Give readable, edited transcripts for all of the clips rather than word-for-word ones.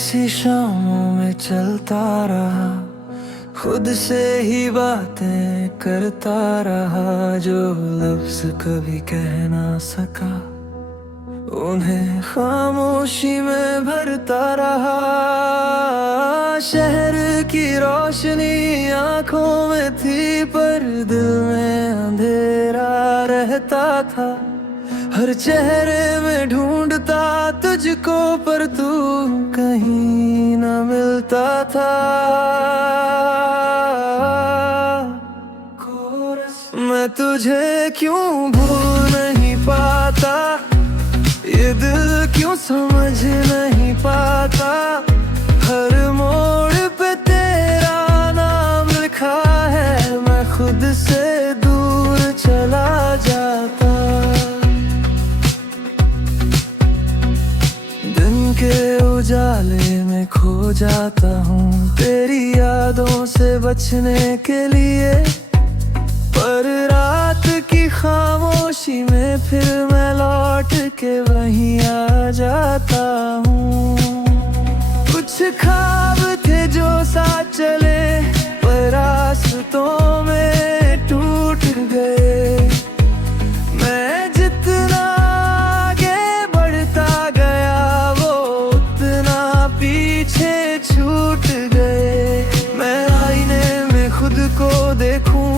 सी शामों में चलता रहा, खुद से ही बातें करता रहा। जो लफ्ज कभी कह ना सका, उन्हें खामोशी में भरता रहा। शहर की रोशनी आंखों में थी, पर दिल में अंधेरा रहता था। हर चेहरे में ढूंढता तुझको, पर तू कहीं न मिलता था। मैं तुझे क्यों भूल नहीं पाता, ये दिल क्यों समझ नहीं पाता। हर मोड़ पे तेरा नाम लिखा है, मैं खुद से दूर चला जाता। दिन के उजाले में खो जाता हूँ तेरी यादों से बचने के लिए, पर रात की खामोशी में फिर मैं लौट के वहीं आ जाता हूँ। कुछ ख्वाब थे जो साथ चले, पर रास्तों में टूट गए। मैं जितना आगे बढ़ता गया, वो उतना पीछे छूट गए। मैं आईने में खुद को देखूं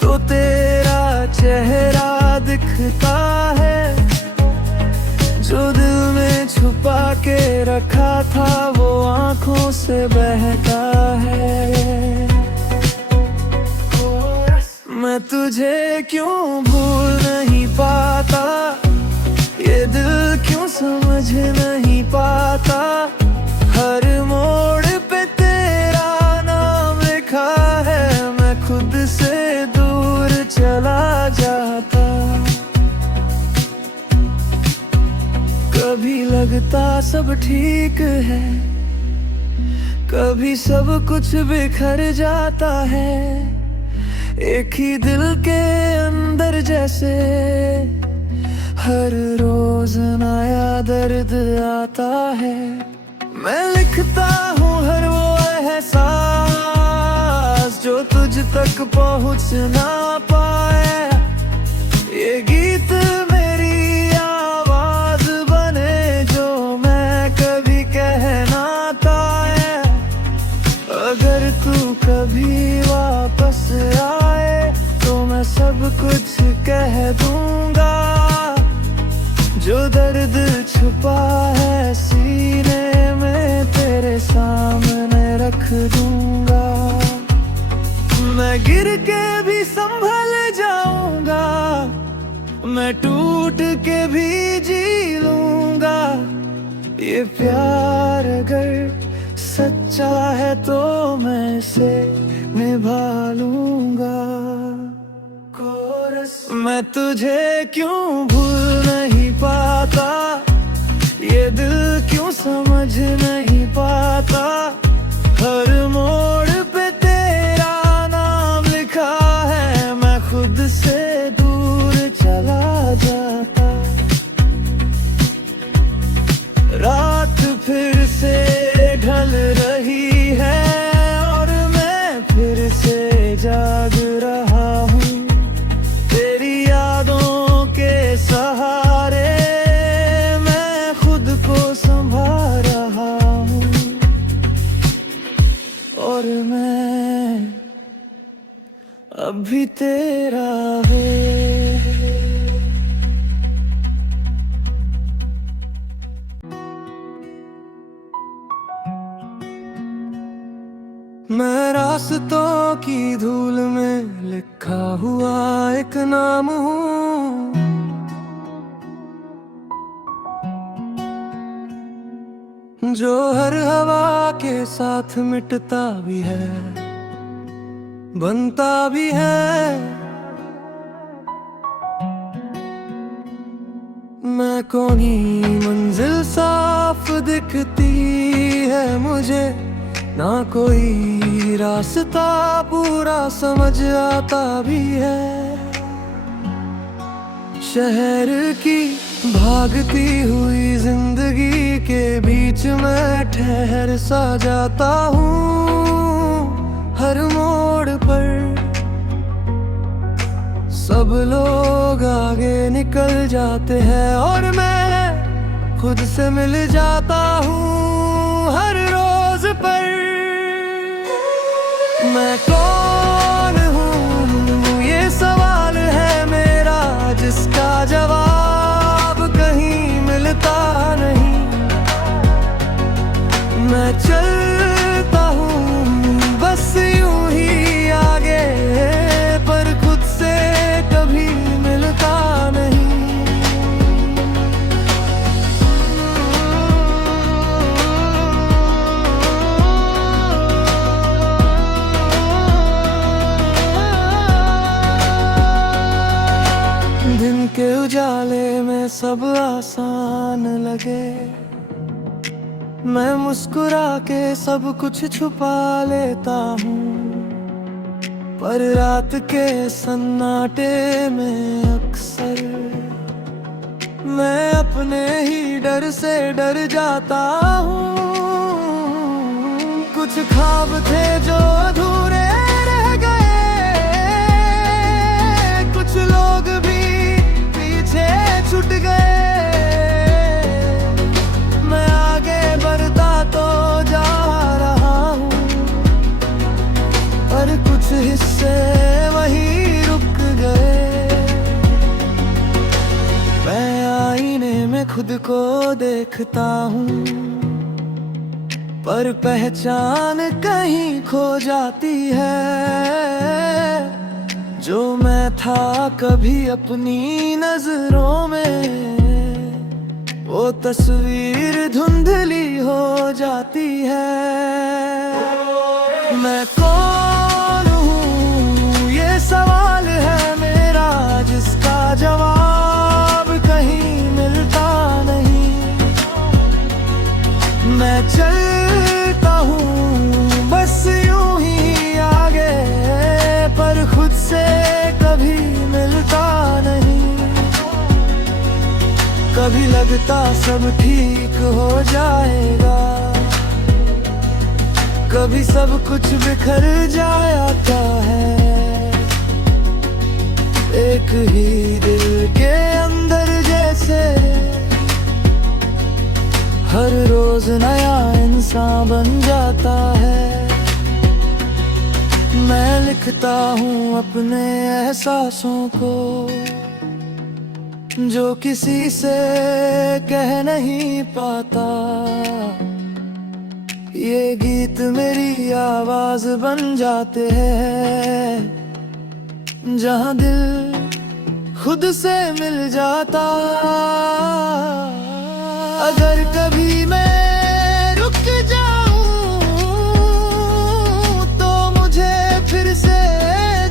तो तेरा चेहरा दिखता है। जो दिल में छुपा के रखा था, वो आंखों से बहता है। मैं तुझे क्यों भूल नहीं पाता, ये दिल क्यों समझ नहीं पाता। हर मोड़ पे तेरा नाम लिखा है, मैं खुद से दूर चला जाता। कभी लगता सब ठीक है, कभी सब कुछ बिखर जाता है। एक ही दिल के अंदर जैसे हर रोज नया दर्द आता है। मैं लिखता हूँ हर वो एहसास जो तुझ तक पहुँच ना पाए। ये गीत मेरी आवाज बने, जो मैं कभी कहना पाए। अगर तू कभी वापस आए, तो मैं सब कुछ कह दूंगा। जो दर्द छुपा है सीने में, तेरे सामने रख दूंगा। मैं गिर के भी संभल जाऊंगा, मैं टूट के भी जी लूंगा। ये प्यार अगर सच्चा है तो मैं इसे निभा लूंगा। मैं तुझे क्यों भूल नहीं पाता, ये दिल क्यों समझ नहीं पाता। हर मोड़ पे तेरा नाम लिखा है, मैं खुद से दूर चला जाता। रात फिर से ढल रही है, और मैं फिर से जाग रहा हूँ। तेरी यादों के सहारे मैं खुद को संभाल रहा हूँ। और मैं अभी तेरा हूँ। मैं रास्तों की धूल में लिखा हुआ एक नाम हूँ। जो हर हवा के साथ मिटता भी है, बनता भी है। मैं कोई मंजिल साफ दिखती है मुझे, ना कोई रास्ता पूरा समझ आता भी है। शहर की भागती हुई जिंदगी के बीच में ठहर सा जाता हूँ। हर मोड़ पर सब लोग आगे निकल जाते हैं और मैं खुद से मिल जाता हूँ हर रोज पर। मैं कौन हूँ ये सवाल है मेरा, जिसका जवाब कहीं मिलता नहीं। मैं चलता हूँ बस यूं ही आगे, पर खुद से कभी मिलता नहीं। दिन के उजाले में सब आसान लगे, मैं मुस्कुरा के सब कुछ छुपा लेता हूँ। पर रात के सन्नाटे में अक्सर मैं अपने ही डर से डर जाता हूँ। कुछ ख्वाब थे जो अधूरे रह गए, कुछ लोग भी पीछे छूट गए। मैं आगे बढ़ता तो जा रहा हूँ, पर कुछ हिस्से वहीं रुक गए। मैं आईने में खुद को देखता हूँ, पर पहचान कहीं खो जाती है। जो मैं था कभी अपनी नजरों में, वो तस्वीर धुंधली हो जाती है। मैं कौन हूँ ये सवाल है मेरा, जिसका जवाब कहीं मिलता नहीं। मैं चलता हूँ बस यूं ही आगे, पर खुद से कभी मिलता नहीं। कभी लगता सब ठीक हो जाएगा, कभी सब कुछ बिखर जाता है। एक ही दिल के अंदर जैसे हर रोज नया इंसान बन जाता है। मैं लिखता हूँ अपने एहसासों को, जो किसी से कह नहीं पाता। ये गीत मेरी आवाज बन जाते हैं, जहाँ दिल खुद से मिल जाता। अगर कभी मैं रुक जाऊं तो मुझे फिर से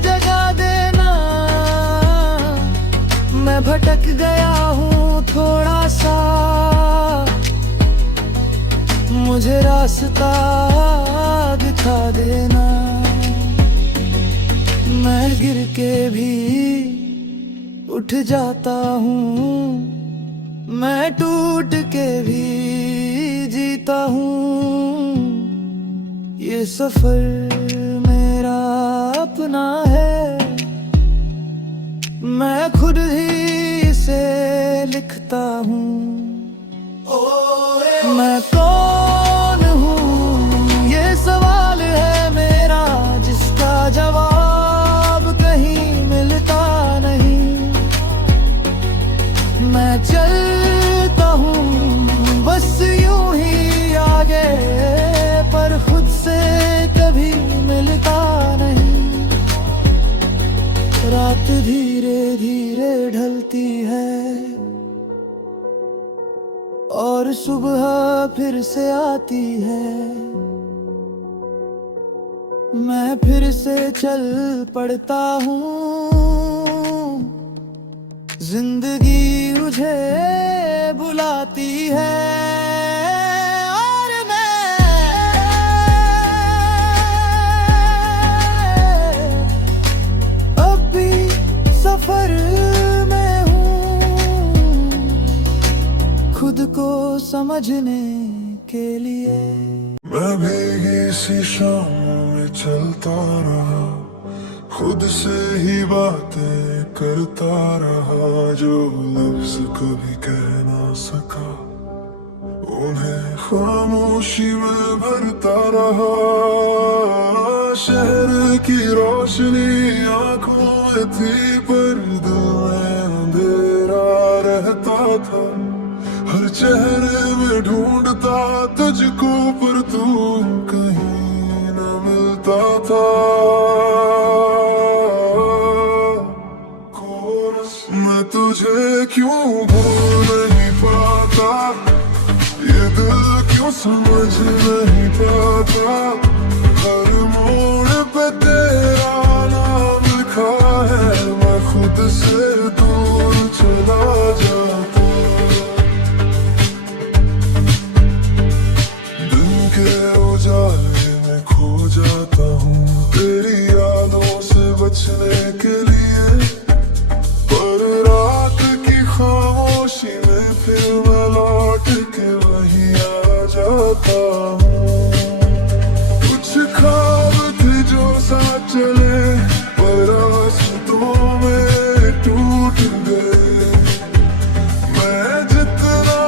जगा देना। मैं भटक गया हूँ थोड़ा सा, मुझे रास्ता दिखा देना। मैं गिर के भी उठ जाता हूँ, मैं टूट के भी जीता हूँ। ये सफर मेरा अपना है, मैं खुद ही इसे लिखता हूँ। मैं कौन हूँ ये सवाल है मेरा, जिसका जवाब कहीं मिलता नहीं। मैं चलता हूँ बस यूं ही आगे, पर खुद से कभी मिलता नहीं। रात धीरे धीरे ढलती है और सुबह फिर से आती है। मैं फिर से चल पड़ता हूँ, जिंदगी मुझे बुलाती है। और मैं अब भी सफर में हूँ, समझने के लिए। मैं भीगी सी शाम में चलता रहा, खुद से ही बातें करता रहा, जो लफ्ज कभी कह ना सका उन्हें खामोशी में भरता रहा। शहर की रोशनी आंखों में थी पर दिल में अंधेरा रहता था। हर चेहरे में ढूंढता तुझको पर तू कहीं न मिलता था। मैं तुझे क्यों भूल नहीं पाता, ये दिल क्यों समझ नहीं पाता। हर मोड़ पे तेरा नाम लिखा है, मैं खुद से दूर चला जाता। दिन के उजाले में खो जाता हूँ तेरी यादों से बचने के लिए, पर रात की खामोशी में फिर मैं लौट के वही आ जाता हूँ। कुछ ख्वाब थे जो साथ चले पर रास्तों में टूट गए। मैं जितना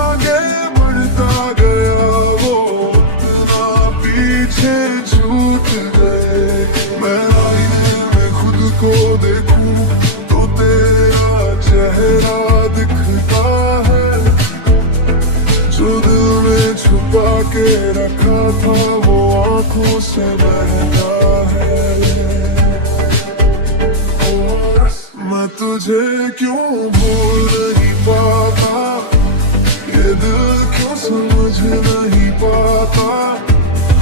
आगे बढ़ता गया वो उतना पीछे छूट गए। मैं आईने में खुद को देखूं तो तेरा चेहरा दिखता है, जो दिल में छुपा के रखा था वो आंखों से बहता है। मैं तुझे क्यों भूल नहीं पाता, ये दिल क्यों समझ नहीं पाता।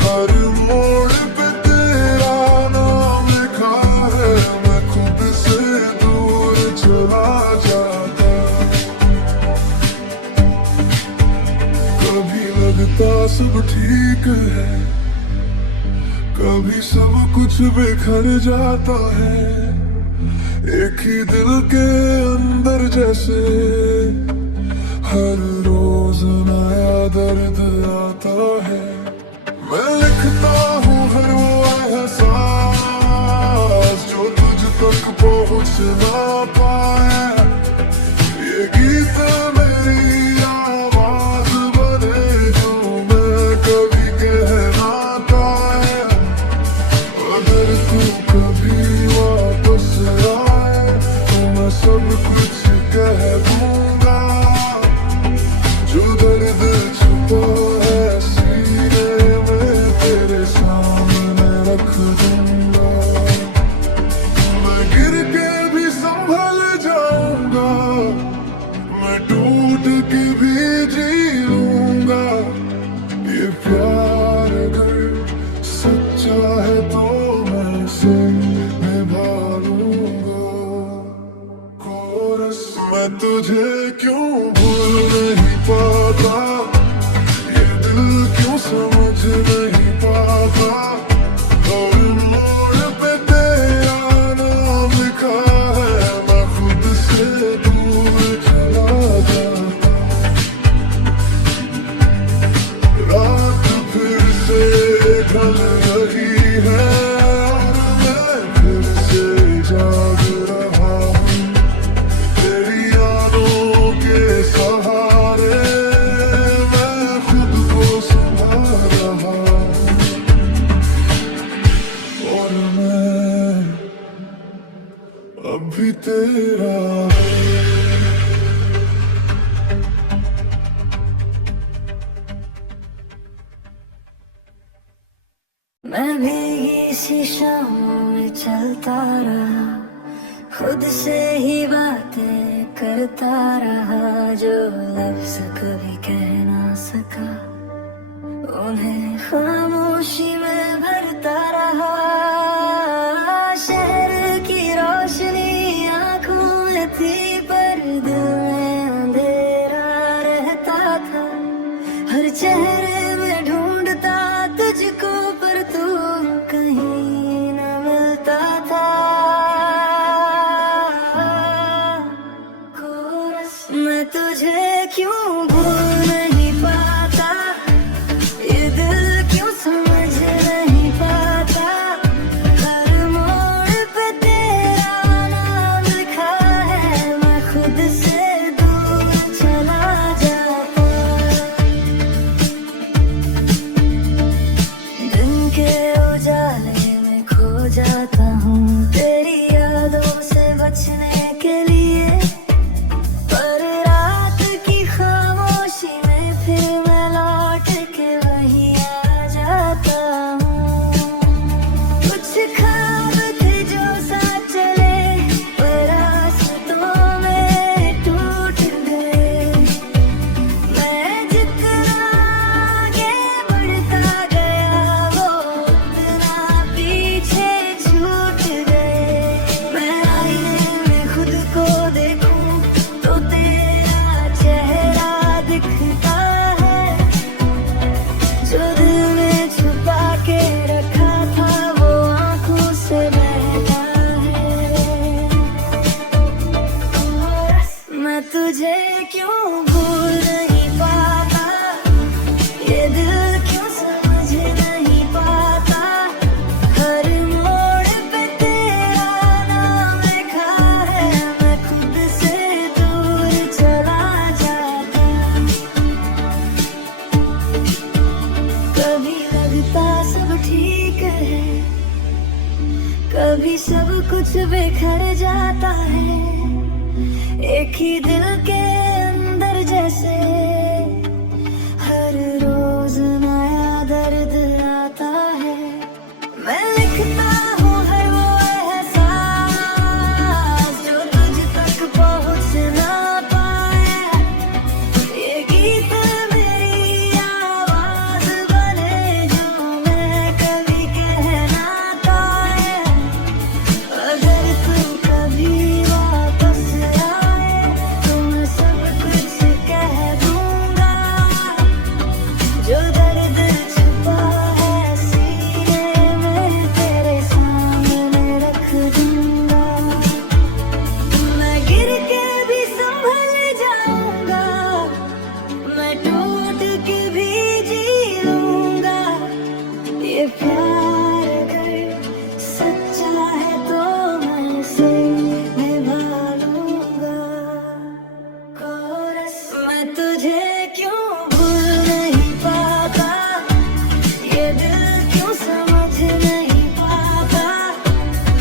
हर मोड़ पे तेरा नाम लिखा है, मैं खुद से दूर चला जाता। कभी लगता सब ठीक है, कभी सब कुछ बिखर जाता है। एक ही दिल के अंदर जैसे हर रोज नया दर्द आता है। मैं लिखता हूँ हर वो एहसास जो तुझ तक पहुँच ना पाए। ये गीत मेरी आवाज बने जो मैं कभी कह ना पाए। अगर तू कभी वापस आए तो मैं सब कुछ कह दूंगा, जो दर्द छुपा है सीने में तेरे सामने रख दूंगा। मैं गिर के भी संभल जाऊंगा, मैं टूट के भी जी लूंगा। ये प्यार अगर सच्चा है तो मैं इसे निभा लूंगा। कोरस मैं तुझे क्यों भूल नहीं पाता, ये दिल क्यों समझ नहीं पाता। हर मोड़ पे तेरा नाम लिखा है, मैं खुद से दूर चला जाता। रात फिर से ढल रही है और मैं फिर से जाग रहा हूँ तेरी यादों के सहारे। मैं खुद को संभाल रहा हूँ और मैं अब भी तेरा हूँ। मैं भीगी सी शाम में चलता रहा, खुद से ही बातें करता रहा, जो लफ्ज कभी कह ना सका उन्हें खामोशी में भरता रहा। शहर की रोशनी आंखों में थी पर दिल में अंधेरा रहता था। हर चेहरे में ढूंढता तुझको पर तू कहीं न मिलता था। मैं तुझे क्यों भूल नहीं कभी लगता सब ठीक है, कभी सब कुछ बिखर जाता है। एक ही दिल के अंदर जैसे हर रोज नया दर्द आता है। मैं लिखता हूँ हर वो एहसास जो तुझ तक पहुँच ना पाए। ये गीत मेरी आवाज बने जो मैं कभी कहना पाए। अगर तू कभी वापस आए तो मैं सब कुछ कह दूंगा, जो दर्द छुपा है सीने में तेरे सामने रख दूंगा। मैं गिर के भी संभल जाऊंगा, मैं टूट के भी जी लूंगा। ये प्यार अगर सच्चा है तो मैं इसे निभा लूंगा। कोरस मैं तुझे क्यों भूल नहीं पाता, ये दिल क्यों समझ नहीं पाता।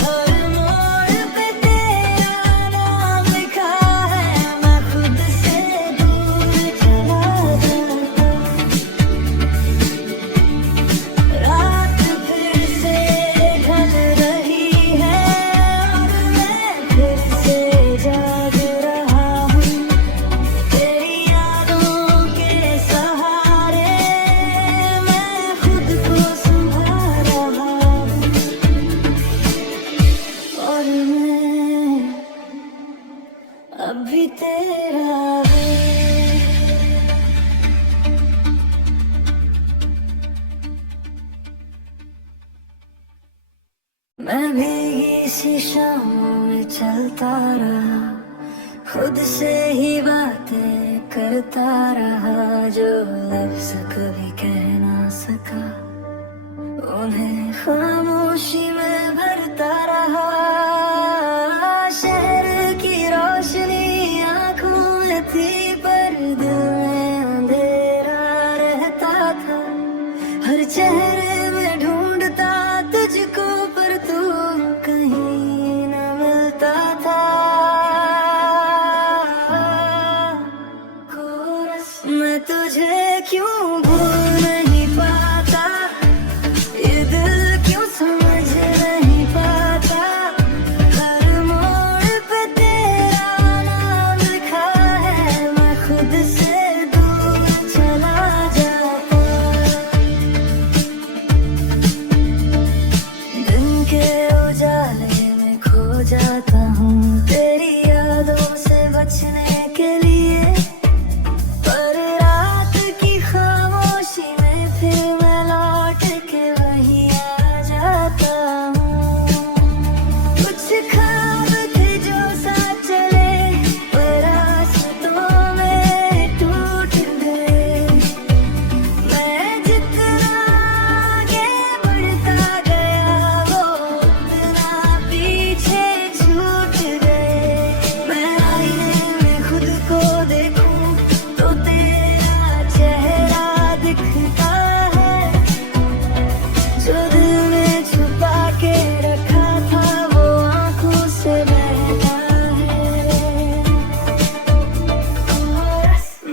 हर मोड़ पे तेरा नाम लिखा है, मैं खुद से दूर चला जाता। रात फिर से ढल रही है और मैं फिर से जाग रहा हूँ। तेरी यादों के सहारे मैं खुद को संभाल रहा हूँ। और मैं अभी तेरा हूँ। मैं भीगी सी शामों में चलता रहा, खुद से ही बातें करता रहा। जो लफ्ज कभी कह ना सका उन्हें खामोशी में भरता रहा। शहर की रोशनी आंखों में थी पर दिल में अंधेरा रहता था। हर चेहरे में ढूंढता तुझको पर तू कहीं न मिलता था। कोरस मैं तुझे क्यों भूल नहीं पाता, ये दिल क्यों समझ नहीं पाता। हर मोड़ पे तेरा नाम लिखा है, मैं खुद से दूर चला जाता। दिन के उजाले में खो जाता हूँ तेरी यादों से बचने के लिए। पर रात की खामोशी में फिर मैं लौट के वहीं आ जाता हूँ। कुछ ख्वाब थे जो साथ चले पर रास्तों में टूट गए। मैं जितना आगे बढ़ता गया वो उतना पीछे छूट गए। मैं आईने में खुद को देखूं तो तेरा चेहरा दिखता है, जो दिल में छुपा के रखा था वो आंखों से बहता है।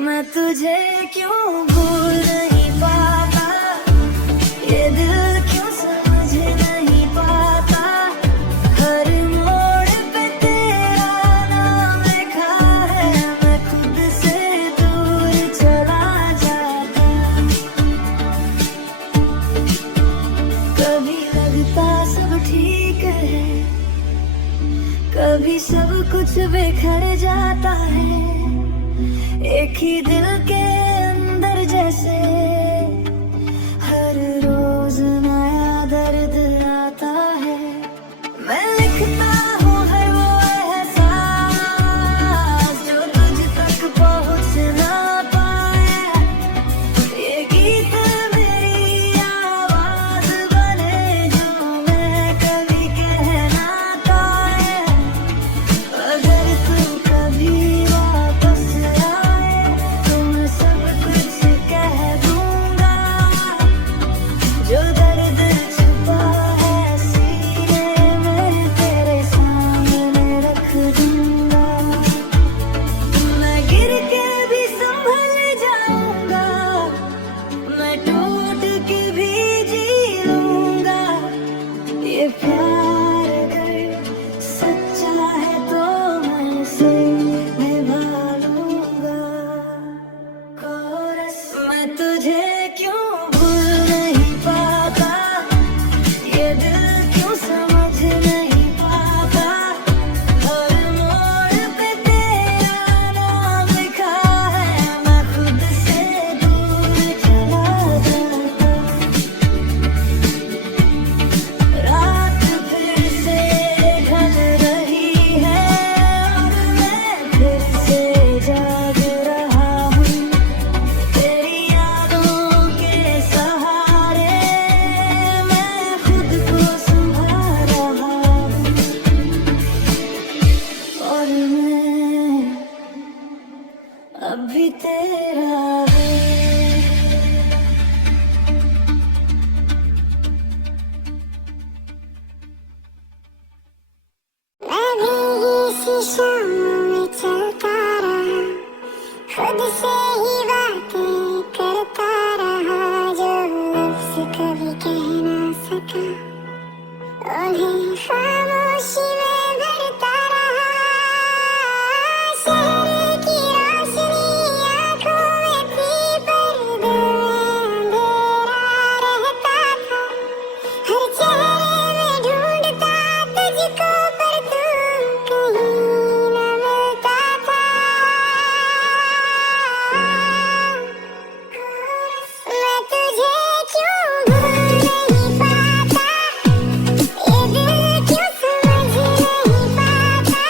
मैं तुझे क्यों भूल नहीं पाता, ये दिल क्यों समझ नहीं पाता। हर मोड़ पे तेरा नाम लिखा है, मैं खुद से दूर चला जाता। कभी लगता सब ठीक है, कभी सब कुछ बिखर जाता है। एक ही दिल के अंदर जैसे हर रोज नया दर्द आता है। मैं लिखता हूँ हर वो एहसास जो तुझ तक पहुँच ना पाए। ये गीत मेरी आवाज बने जो मैं कभी कहना पाए। अगर तू कभी वापस आए तो मैं सब कुछ कह दूंगा, शामों में चलता रहा, खुद से ही बातें करता रहा, जो लफ्ज़ कभी कह ना सका उन्हें खामोशी में भरता रहा। शहर की रोशनी आँखों में थी पर दिल में अंधेरा रहता था, हर चेहरे में ढूंढता तुझको पर तू कहीं न मिलता था। मैं तुझे क्यों भूल नहीं पाता, ये दिल क्यों समझ नहीं पाता,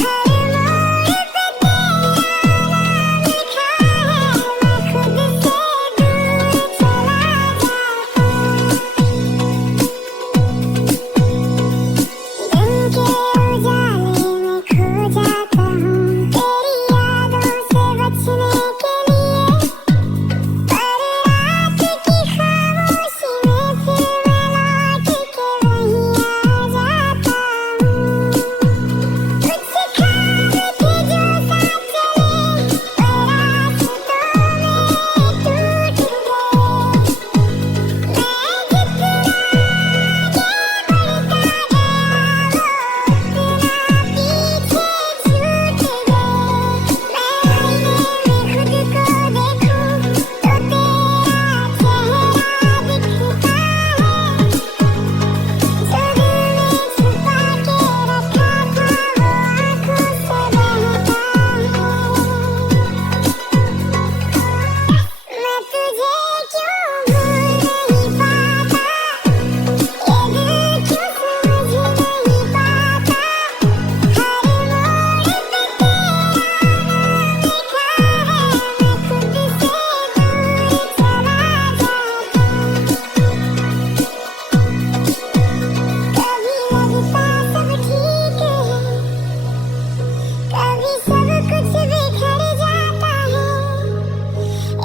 हर मोड़ पे तेरा नाम लिखा है, मैं खुद से दूर चला जाता। दिन के उजाले में खो जाता हूँ तेरी यादों से बचने के लिए, पर रात की खामोशी में फिर मैं लौट के वहीं आ जाता हूँ। तुझसे ख्वाब थे जो साथ चले, पर रास्तों में टूट गए। मैं जितना मैं तुझे क्यों भूल नहीं पाता, ये दिल क्यों समझ नहीं पाता, हर मोड़ पे तेरा नाम लिखा है, मैं खुद से दूर चला जाता। कभी लगता सब ठीक है, कभी सब कुछ बिखर जाता है,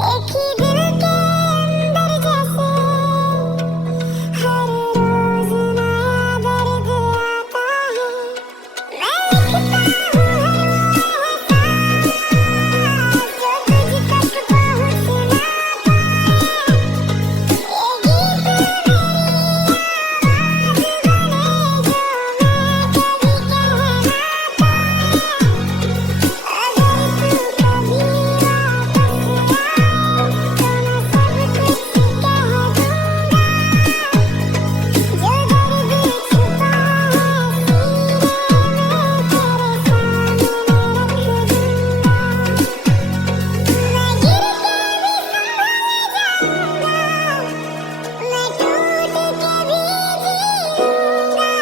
एक ही दिल के अंदर जैसे हर रोज नया दर्द आता है। मैं लिखता हूँ हर एहसास जो तुझ तक पहुँच ना पाए, ये गीत मेरी आवाज़ बने जो मैं कभी कह ना पाए। अगर तू कभी वापस आए तो मैं सब कुछ कह दूँगा, जो दर्द छुपा है सीने में तेरे सामने रख दूँगा। मैं गिर के भी संभल जाऊँगा, मैं टूट के भी जी लूँगा,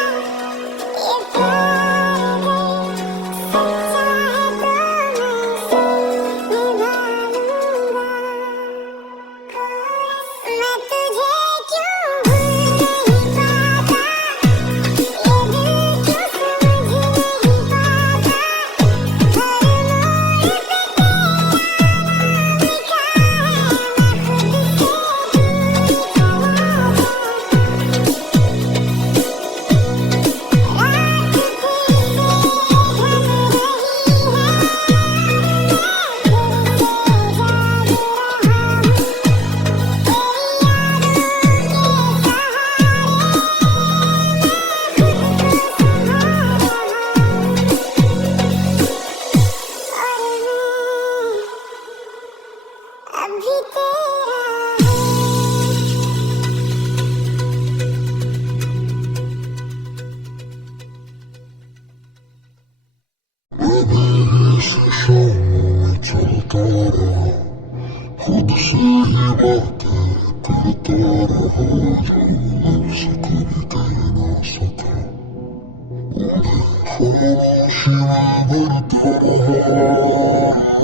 ये प्यार है सच्चा है तो मैं इसे निभा लूँगा। मैं तुझे क्यों भूल नहीं पाता, ये दिल क्यों समझ नहीं पाता, हर मोड़ पे तेरा नाम लिखा है, मैं खुद से दूर चला अभी तेरा शामों में चलता रहा, खुद से ही बातें करता रहा, जो लफ्ज़ कभी कह ना सका उन्हें खामोशी में भरता रहा।